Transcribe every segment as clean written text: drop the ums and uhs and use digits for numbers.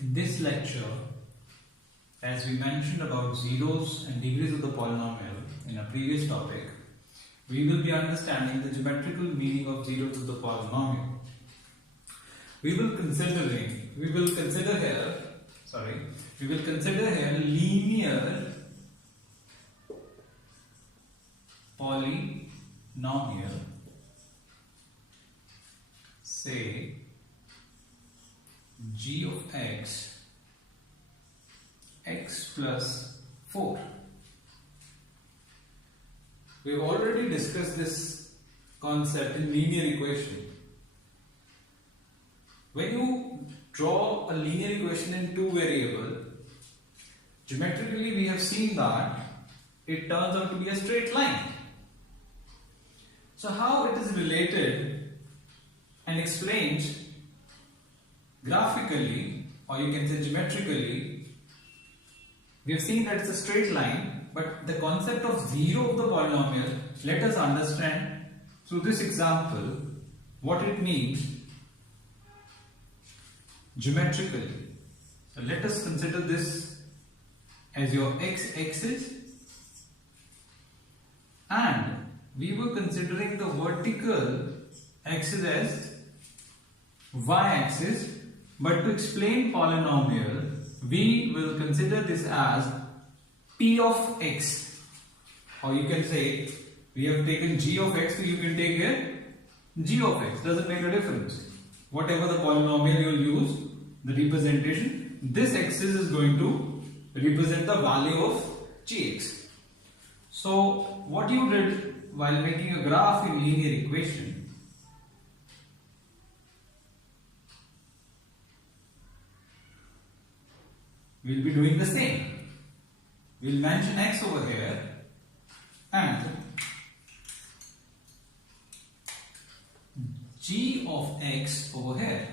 In this lecture, as we mentioned about zeros and degrees of the polynomial in a previous topic, we will be understanding the geometrical meaning of zeros of the polynomial. We will consider here linear polynomial, say g of x plus 4. We have already discussed this concept in linear equation. When you draw a linear equation in two variables, geometrically we have seen that it turns out to be a straight line. So how it is related and explained graphically, or you can say geometrically, we have seen that it's a straight line, but the concept of zero of the polynomial, let us understand through this example what it means geometrically. So let us consider this as your x-axis, and we were considering the vertical axis as y-axis, but to explain polynomial we will consider this as p of x, or you can say we have taken g of x, so you can take here g of x, doesn't make a difference. Whatever the polynomial you will use, the representation, this axis is going to represent the value of gx. So what you did while making a graph in linear equation, we'll be doing the same. We'll mention x over here and g of x over here.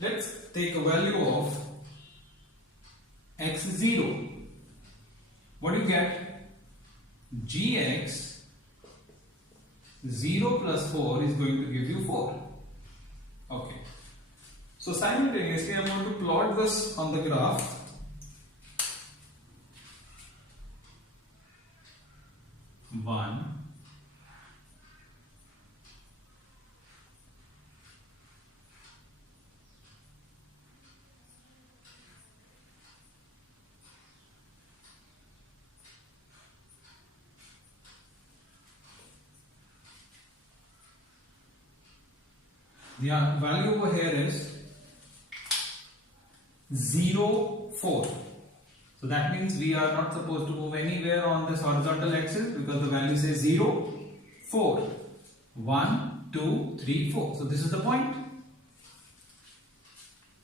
Let's take a value of x0. What do you get? Gx 0 plus 4 is going to give you 4. Okay. So simultaneously I am going to plot this on the graph. One, the value over here is 0, 4. So that means we are not supposed to move anywhere on this horizontal axis because the value says 0, 4. 1, 2, 3, 4. So this is the point.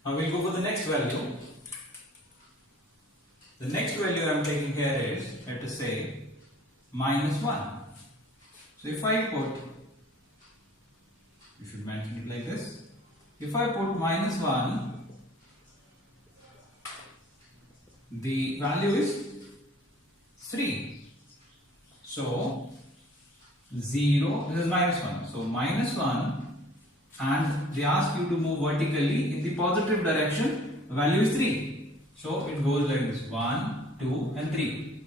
Now we'll go for the next value. The next value I am taking here is, let us say, minus 1. So if I put, you should mention it like this. If I put minus 1, the value is 3. So 0, this is minus 1. So minus 1, and they ask you to move vertically in the positive direction, the value is 3. So it goes like this, 1, 2 and 3.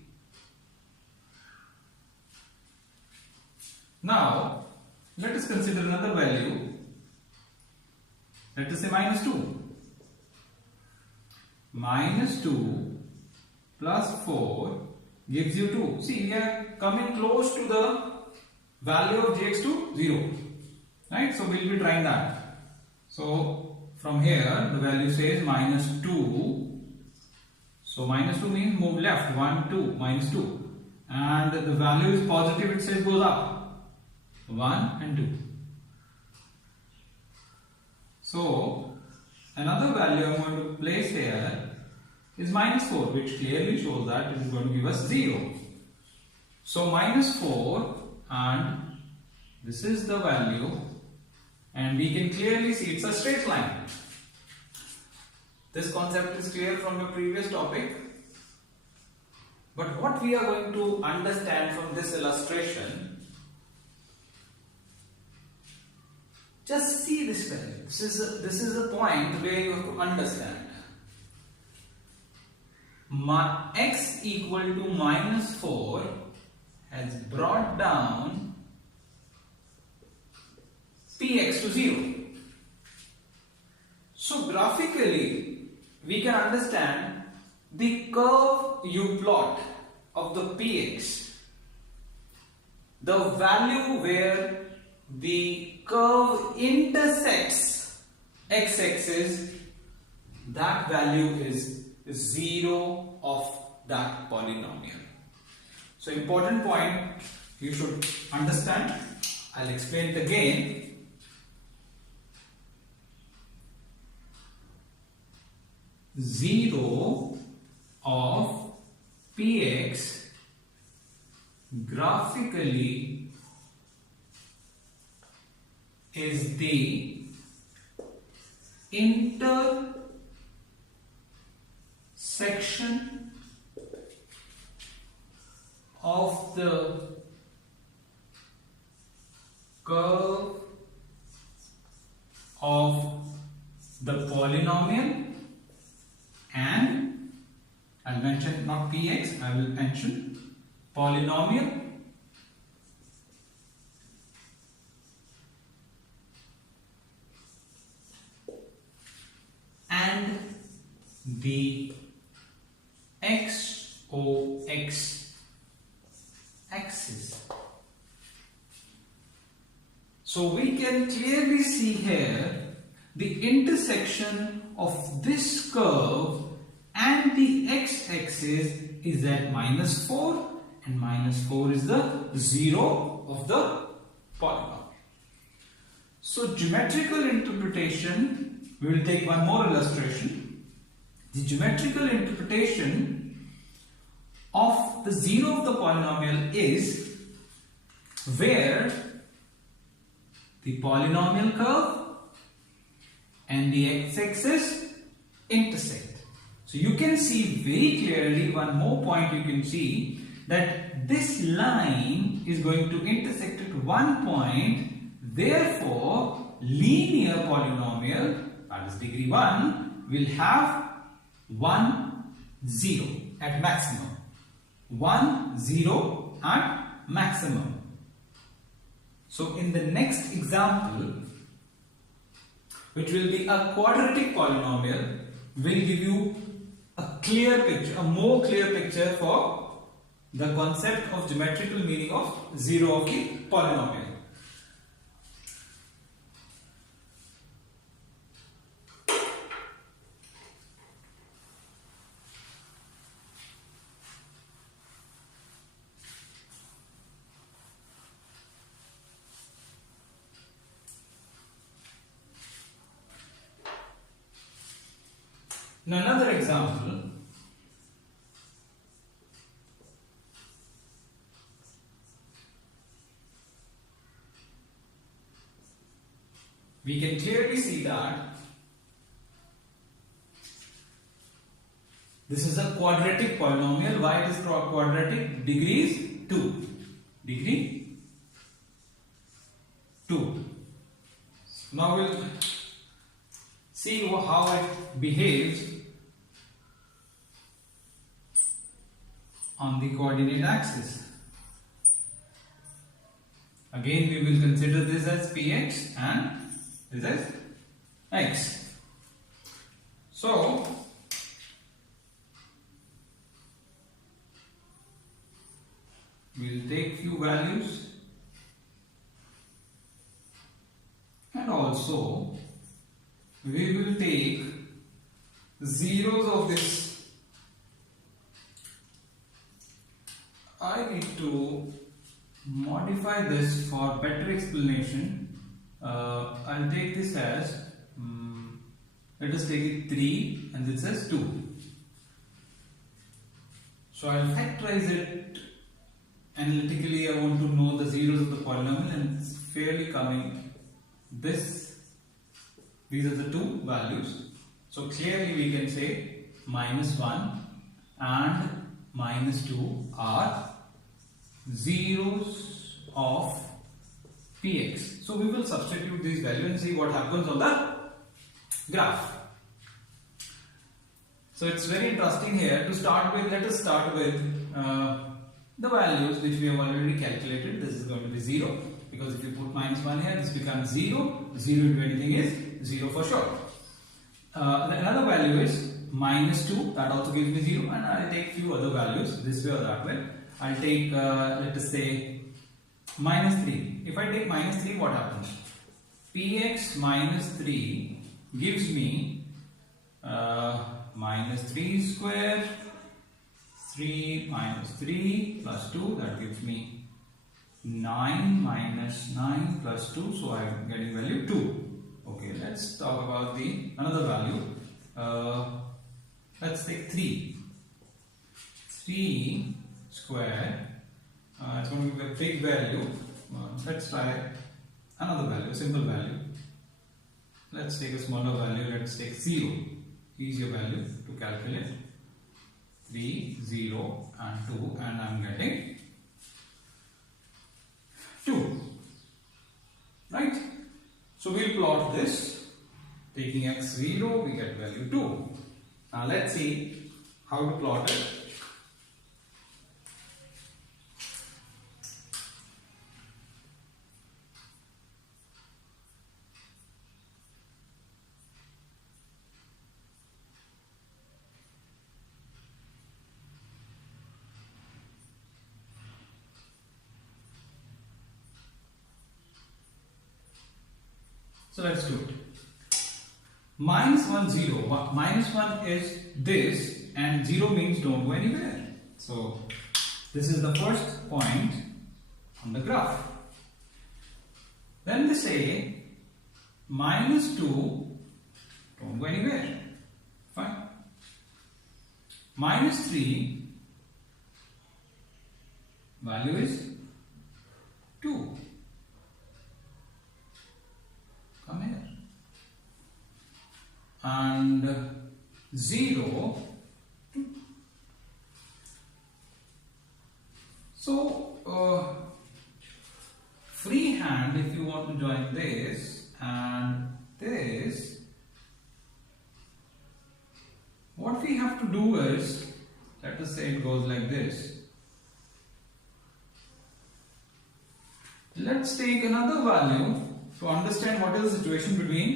Now let us consider another value. Let us say minus 2. Minus 2 plus 4 gives you 2. See, we are coming close to the value of gx to 0. Right? So we will be trying that. So from here the value says minus 2. So minus 2 means move left. 1, 2, minus 2. And the value is positive, it says goes up. 1 and 2. So another value I am going to place here is minus 4, which clearly shows that it is going to give us 0. So minus 4, and this is the value, and we can clearly see it's a straight line. This concept is clear from your previous topic. But what we are going to understand from this illustration, just see this value. This is a point where you have to understand. x equal to minus 4 has brought down px to 0. So graphically we can understand the curve you plot of the px, the value where the curve intersects x-axis, that value is 0 of that polynomial. So important point you should understand. I'll explain it again. Zero of px graphically is the intersection of the curve of the polynomial and I'll mention not px, I will mention polynomial and the xox axis. So we can clearly see here the intersection of this curve and the x-axis is at minus 4 and minus 4 is the 0 of the polynomial. So geometrical interpretation, we will take one more illustration. The geometrical interpretation of the 0 of the polynomial is where the polynomial curve and the x-axis intersect. So you can see very clearly, one more point you can see, that this line is going to intersect at one point. Therefore, linear polynomial, that is degree 1, will have 1, 0 at maximum. 1, 0 at maximum. So in the next example, which will be a quadratic polynomial, will give you a clear picture, a more clear picture for the concept of geometrical meaning of 0 of the polynomial. Now another example, we can clearly see that this is a quadratic polynomial. Why it is quadratic? Degree is 2. Degree 2. Now we'll see how it behaves on the coordinate axis. Again we will consider this as px and this as x. So we will take few values and also we will take zeros of this. I need to modify this for better explanation. I'll take this as, let us take it 3 and this as 2. So I'll factorize it analytically. I want to know the zeros of the polynomial and it's fairly coming. These are the two values. So clearly we can say -1 and -2 are zeros of px. So we will substitute these values and see what happens on the graph. So it's very interesting here. To start with, let us start with the values which we have already calculated. This is going to be 0 because if you put -1 here, this becomes 0. 0 into anything is 0 for sure. Another value is -2, that also gives me 0, and I'll take few other values this way or that way. I'll take let us say -3. If I take -3, what happens? Px minus 3 gives me -3 square, 3 minus 3 plus 2, that gives me 9 minus 9 plus 2, so I'm getting value 2. Okay, let's talk about another value. Let's take 3. 3 square, it's going to be a big value. Let's try another value, a simple value. Let's take a smaller value, let's take 0. Easier value to calculate. 3, 0 and 2, and I'm getting 2. Right? So we'll plot this. Taking x0, we get value 2. Now let's see how to plot it. So let's do it. -1, 0. -1 is this, and 0 means don't go anywhere. So this is the first point on the graph. Then they say -2, don't go anywhere. Fine. -3, value is 2. Come here. And 0, 2. So freehand, if you want to join this and this, what we have to do is, let us say it goes like this. Let's take another value to understand what is the situation between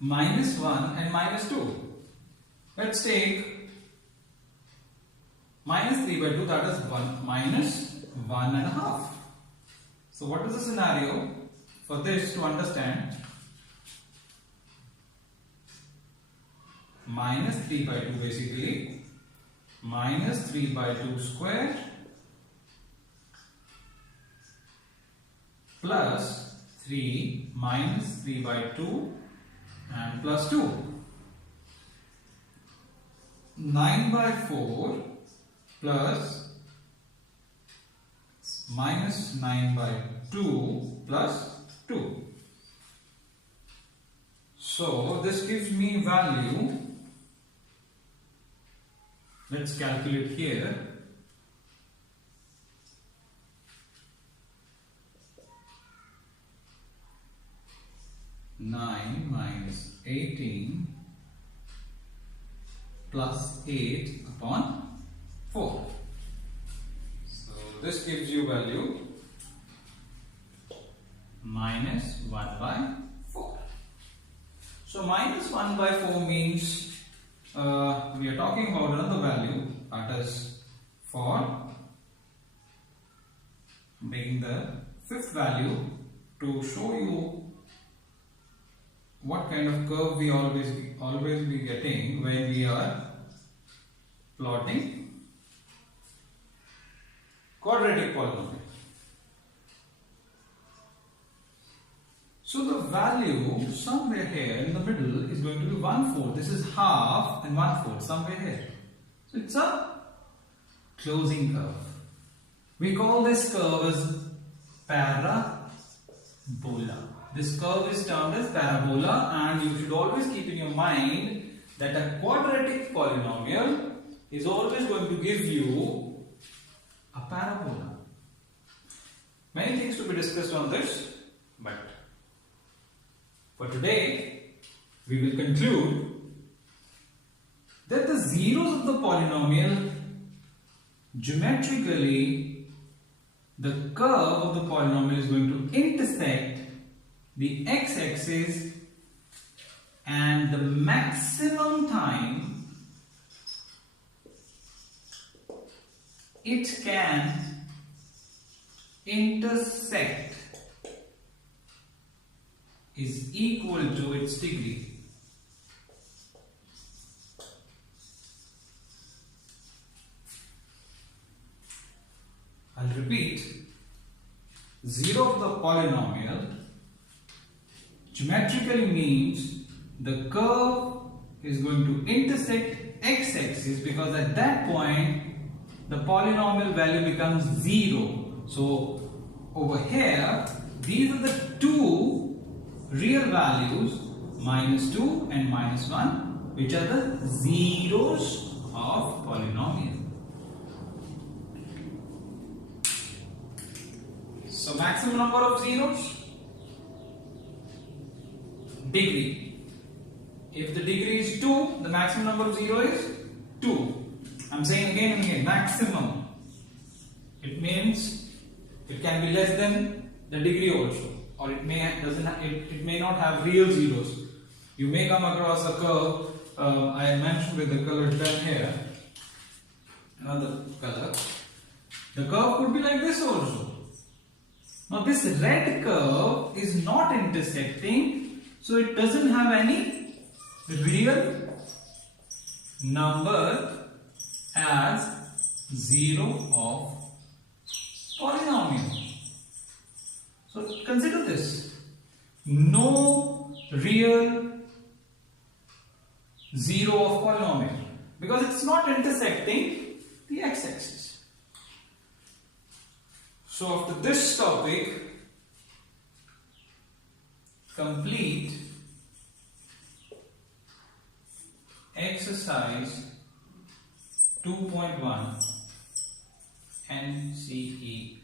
-1 and -2. Let's take -3 by 2, that is -1.5. So what is the scenario for this to understand? -3 by 2 basically, -3 by 2 square plus 3 minus 3 by 2 and plus 2. 9 by 4 plus minus 9 by 2 plus 2. So this gives me value. Let's calculate here. Nine minus 18 plus 8 upon 4. So this gives you value -1 by 4. So -1 by 4 means we are talking about another value, that is for making the fifth value to show you what kind of curve we always be getting when we are plotting quadratic polynomial. So the value somewhere here in the middle is going to be 1/4. This is half and 1/4 somewhere here. So it's a closing curve. We call this curve as parabola. This curve is termed as parabola, and you should always keep in your mind that a quadratic polynomial is always going to give you a parabola. Many things to be discussed on this, but for today we will conclude that the zeros of the polynomial, geometrically the curve of the polynomial is going to intersect the x-axis, and the maximum time it can intersect is equal to its degree. I'll repeat. Zero of the polynomial geometrically means the curve is going to intersect x-axis, because at that point the polynomial value becomes 0. So over here these are the two real values, -2 and -1, which are the zeros of polynomial. So maximum number of zeros, degree. If the degree is 2, the maximum number of zero is 2. I'm saying again and again, maximum. It means it can be less than the degree also, or it may not have real zeros. You may come across a curve. I mentioned with the colored pen here. Another color. The curve could be like this also. Now this red curve is not intersecting, so it doesn't have any real number as zero of polynomial. So consider this. No real zero of polynomial, because it's not intersecting the x-axis. So after this topic, complete exercise 2.1 NCERT.